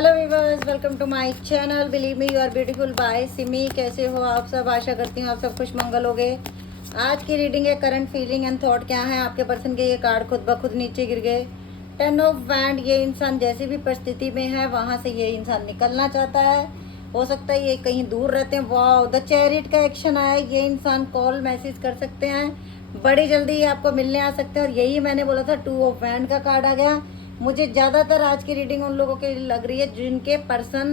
Hello viewers, welcome to my channel. Believe me you are beautiful by Simi. कैसे हो आप सब? आशा करती हूँ आप सब खुश मंगल हो गए। आज की रीडिंग है करंट फीलिंग एंड थॉट क्या है आपके पर्सन के। ये कार्ड खुद ब खुद नीचे गिर गए। 10 ऑफ वैंड। ये इंसान जैसी भी परिस्थिति में है वहाँ से ये इंसान निकलना चाहता है। हो सकता है ये कहीं दूर रहते हैं। वाह, द चैरियट का एक्शन आया। ये इंसान कॉल मैसेज कर सकते हैं, बड़ी जल्दी ये आपको मिलने आ सकते हैं। और यही मैंने बोला था, 2 ऑफ वैंड का कार्ड आ गया। मुझे ज़्यादातर आज की रीडिंग उन लोगों के लिए लग रही है जिनके पर्सन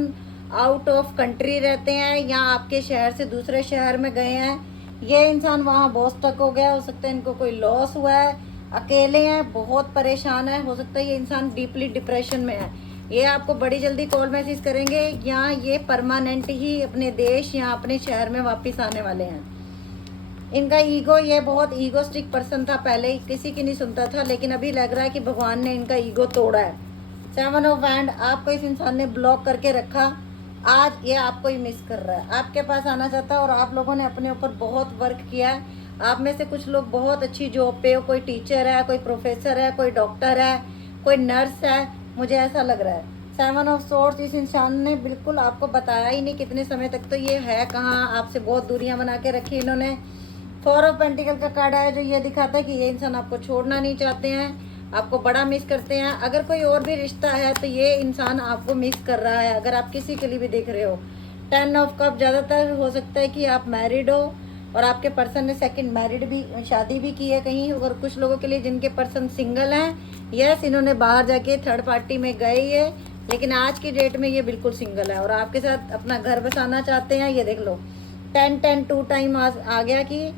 आउट ऑफ कंट्री रहते हैं या आपके शहर से दूसरे शहर में गए हैं। ये इंसान वहाँ बहुत स्टक हो गया। हो सकता है इनको कोई लॉस हुआ है, अकेले हैं, बहुत परेशान है। हो सकता है ये इंसान डीपली डिप्रेशन में है। ये आपको बड़ी जल्दी कॉल मैसेज करेंगे या ये परमानेंट ही अपने देश या अपने शहर में वापस आने वाले हैं। इनका ईगो, ये बहुत ईगोस्टिक पर्सन था, पहले ही किसी की नहीं सुनता था, लेकिन अभी लग रहा है कि भगवान ने इनका ईगो तोड़ा है। 7 ऑफ वैंड। आपको इस इंसान ने ब्लॉक करके रखा। आज ये आपको ही मिस कर रहा है, आपके पास आना चाहता है। और आप लोगों ने अपने ऊपर बहुत वर्क किया है। आप में से कुछ लोग बहुत अच्छी जॉब पे हो, कोई टीचर है, कोई प्रोफेसर है, कोई डॉक्टर है, कोई नर्स है, मुझे ऐसा लग रहा है। 7 ऑफ सोर्स। इस इंसान ने बिल्कुल आपको बताया ही नहीं कितने समय तक तो ये है कहाँ। आपसे बहुत दूरियां बना के रखी इन्होंने। 4 ऑफ पेंटिकल का कार्ड आया जो ये दिखाता है कि ये इंसान आपको छोड़ना नहीं चाहते हैं, आपको बड़ा मिस करते हैं। अगर कोई और भी रिश्ता है तो ये इंसान आपको मिस कर रहा है, अगर आप किसी के लिए भी देख रहे हो। 10 ऑफ कप। ज़्यादातर हो सकता है कि आप मैरिड हो और आपके पर्सन ने सेकंड मैरिड भी, शादी भी की है कहीं। और कुछ लोगों के लिए जिनके पर्सन सिंगल हैं, यस, इन्होंने बाहर जाके थर्ड पार्टी में गए ये, लेकिन आज की डेट में ये बिल्कुल सिंगल है और आपके साथ अपना घर बसाना चाहते हैं। ये देख लो, 10 2 टाइम आ गया कि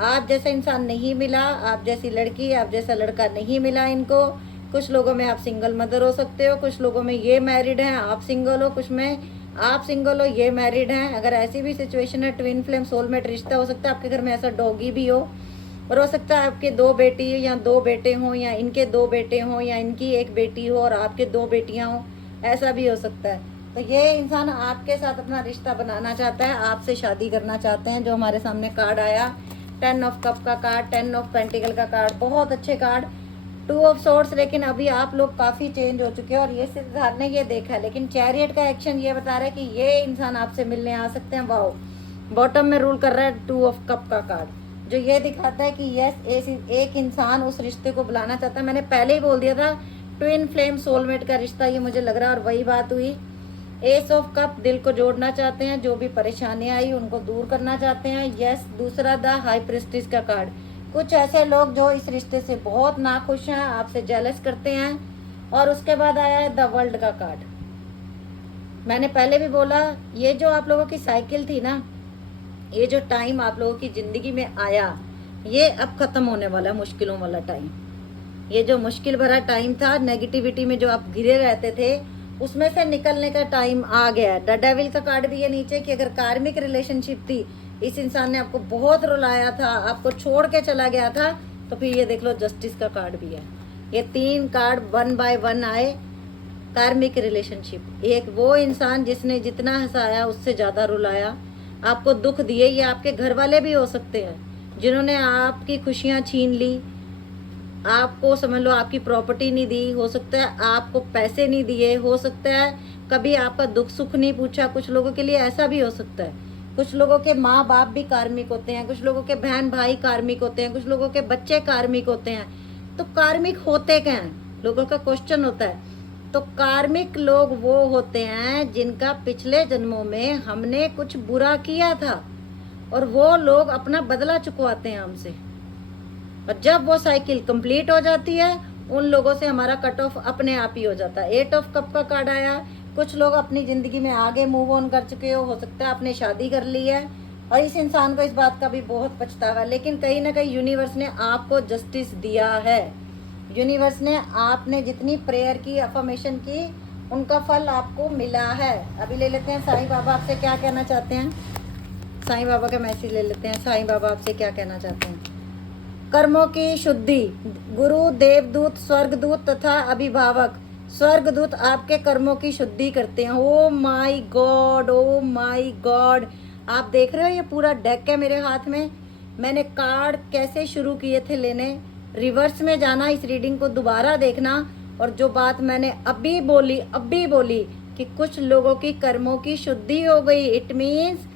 आप जैसा इंसान नहीं मिला, आप जैसी लड़की, आप जैसा लड़का नहीं मिला इनको। कुछ लोगों में आप सिंगल मदर हो सकते हो, कुछ लोगों में ये मैरिड हैं, आप सिंगल हो, कुछ में आप सिंगल हो, ये मैरिड हैं। अगर ऐसी भी सिचुएशन है, ट्विन फ्लेम सोलमेट रिश्ता हो सकता है। आपके घर में ऐसा डॉगी भी हो, और हो सकता है आपके 2 बेटी या 2 बेटे हों, या इनके 2 बेटे हों, या इनकी 1 बेटी हो और आपके 2 बेटियां हों, ऐसा भी हो सकता है। तो ये इंसान आपके साथ अपना रिश्ता बनाना चाहता है, आपसे शादी करना चाहते हैं। जो हमारे सामने कार्ड आया, 10 ऑफ कप का कार्ड, 10 ऑफ पेंटिकल का कार्ड, बहुत अच्छे कार्ड। 2 of source. लेकिन अभी आप लोग काफ़ी चेंज हो चुके हैं और ये सिद्धार्थ ने ये देखा है। लेकिन चैरियट का एक्शन ये बता रहा है कि ये इंसान आपसे मिलने आ सकते हैं। वाओ, बॉटम में रूल कर रहा है 2 ऑफ कप का कार्ड, जो ये दिखाता है कि यस, एक इंसान उस रिश्ते को बुलाना चाहता है। मैंने पहले ही बोल दिया था, ट्विन फ्लेम सोलमेट का रिश्ता ये मुझे लग रहा है, और वही बात हुई। S of cup. दिल को जोड़ना चाहते हैं, जो भी परेशानी आई उनको दूर करना चाहते हैं। यस। दूसरा, द हाई प्रिस्टिस का कार्ड। कुछ ऐसे लोग जो इस रिश्ते से बहुत नाखुश हैं, आपसे जेलस करते हैं। और उसके बाद आया है द वर्ल्ड का कार्ड। मैंने पहले भी बोला, ये जो आप लोगों की साइकिल थी ना, ये जो टाइम आप लोगों की जिंदगी में आया, ये अब खत्म होने वाला है। मुश्किलों वाला टाइम, ये जो मुश्किल भरा टाइम था, नेगेटिविटी में जो आप घिरे रहते थे, उसमें से निकलने का टाइम आ गया है। द डेविल का कार्ड भी है नीचे कि अगर कार्मिक रिलेशनशिप थी, इस इंसान ने आपको बहुत रुलाया था, आपको छोड़ के चला गया था, तो फिर ये देख लो, जस्टिस का कार्ड भी है। ये 3 कार्ड 1 बाय 1 आए। कार्मिक रिलेशनशिप, एक वो इंसान जिसने जितना हंसाया उससे ज़्यादा रुलाया, आपको दुख दिए। ये आपके घर वाले भी हो सकते हैं जिन्होंने आपकी खुशियाँ छीन ली, आपको समझ लो आपकी प्रॉपर्टी नहीं दी, हो सकता है आपको पैसे नहीं दिए, हो सकता है कभी आपका दुख सुख नहीं पूछा। कुछ लोगों के लिए ऐसा भी हो सकता है। कुछ लोगों के माँ बाप भी कार्मिक होते हैं, कुछ लोगों के बहन भाई कार्मिक होते हैं, कुछ लोगों के बच्चे कार्मिक होते हैं। तो कार्मिक होते क्या हैं, लोगों का क्वेश्चन होता है। तो कार्मिक लोग वो होते हैं जिनका पिछले जन्मों में हमने कुछ बुरा किया था और वो लोग अपना बदला चुकवाते हैं हमसे। और जब वो साइकिल कंप्लीट हो जाती है, उन लोगों से हमारा कट ऑफ अपने आप ही हो जाता है। 8 ऑफ कप का कार्ड आया। कुछ लोग अपनी ज़िंदगी में आगे मूव ऑन कर चुके हो सकता है आपने शादी कर ली है, और इस इंसान को इस बात का भी बहुत पछतावा है। लेकिन कहीं ना कहीं यूनिवर्स ने आपको जस्टिस दिया है। यूनिवर्स ने, आपने जितनी प्रेयर की, अफर्मेशन की, उनका फल आपको मिला है। अभी ले लेते हैं साईं बाबा आपसे क्या कहना चाहते हैं। साईं बाबा का मैसेज ले लेते हैं। साईं बाबा आपसे क्या कहना चाहते हैं। कर्मों की शुद्धि। गुरु, देवदूत, स्वर्गदूत तथा अभिभावक। स्वर्गदूत आपके कर्मों की शुद्धि करते हैं। Oh my God, oh my God. आप देख रहे हो, ये पूरा डेक है मेरे हाथ में। मैंने कार्ड कैसे शुरू किए थे लेने, रिवर्स में जाना, इस रीडिंग को दोबारा देखना, और जो बात मैंने अभी बोली कि कुछ लोगों की कर्मों की शुद्धि हो गई। इट मीन्स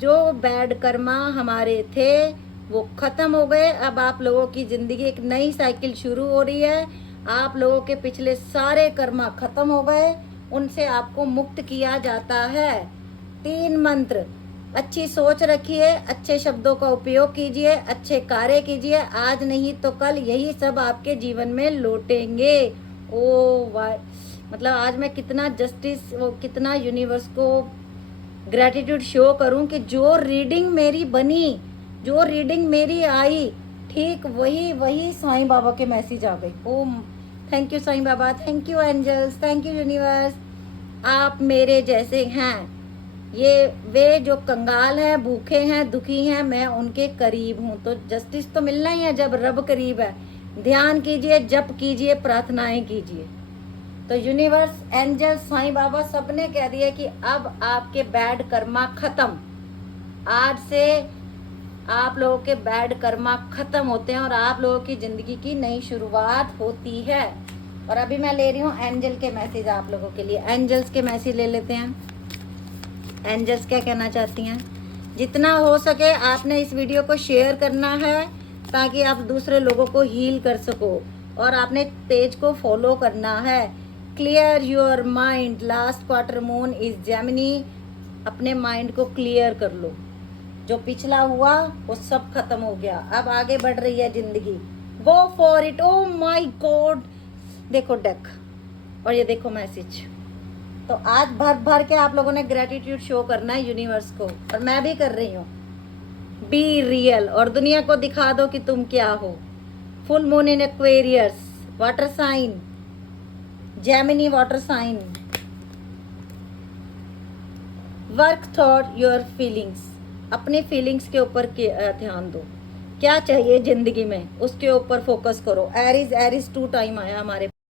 जो बैड कर्मा हमारे थे वो खत्म हो गए। अब आप लोगों की जिंदगी एक नई साइकिल शुरू हो रही है। आप लोगों के पिछले सारे कर्मा खत्म हो गए, उनसे आपको मुक्त किया जाता है। 3 मंत्र, अच्छी सोच रखिए, अच्छे शब्दों का उपयोग कीजिए, अच्छे कार्य कीजिए। आज नहीं तो कल यही सब आपके जीवन में लौटेंगे। ओ वाह, मतलब आज मैं कितना जस्टिस, वो कितना यूनिवर्स को ग्रेटिट्यूड शो करूं कि जो रीडिंग मेरी बनी, जो रीडिंग मेरी आई, ठीक वही वही साईं बाबा के मैसेज आ गए। Oh thank you Sai Baba, thank you angels, thank you universe. आप मेरे जैसे हैं, ये वे जो कंगाल हैं, भूखे हैं, दुखी हैं, मैं उनके करीब हूँ। तो जस्टिस तो मिलना ही है जब रब करीब है। ध्यान कीजिए, जप कीजिए, प्रार्थनाएं कीजिए। तो यूनिवर्स, एंजल, साईं बाबा सबने कह दिया कि अब आपके बैड कर्मा खत्म। आज से आप लोगों के बैड कर्मा खत्म होते हैं और आप लोगों की जिंदगी की नई शुरुआत होती है। और अभी मैं ले रही हूँ एंजल के मैसेज आप लोगों के लिए। एंजल्स के मैसेज ले लेते हैं। एंजल्स क्या कहना चाहती हैं? जितना हो सके आपने इस वीडियो को शेयर करना है ताकि आप दूसरे लोगों को हील कर सको, और आपने पेज को फॉलो करना है। Clear your mind, last quarter moon is Gemini. अपने माइंड को क्लियर कर लो। जो पिछला हुआ वो सब खत्म हो गया, अब आगे बढ़ रही है जिंदगी। Go for it. Oh my God, देखो डेक और ये देखो मैसेज। तो आज भर भर के आप लोगों ने ग्रेटिट्यूड शो करना है यूनिवर्स को, और मैं भी कर रही हूँ। बी रियल, और दुनिया को दिखा दो कि तुम क्या हो। Full moon in Aquarius, water sign, Gemini water sign. Work thought your feelings, अपने फीलिंग्स के ऊपर ध्यान दो। क्या चाहिए जिंदगी में उसके ऊपर फोकस करो। एरिज 2 टाइम आया हमारे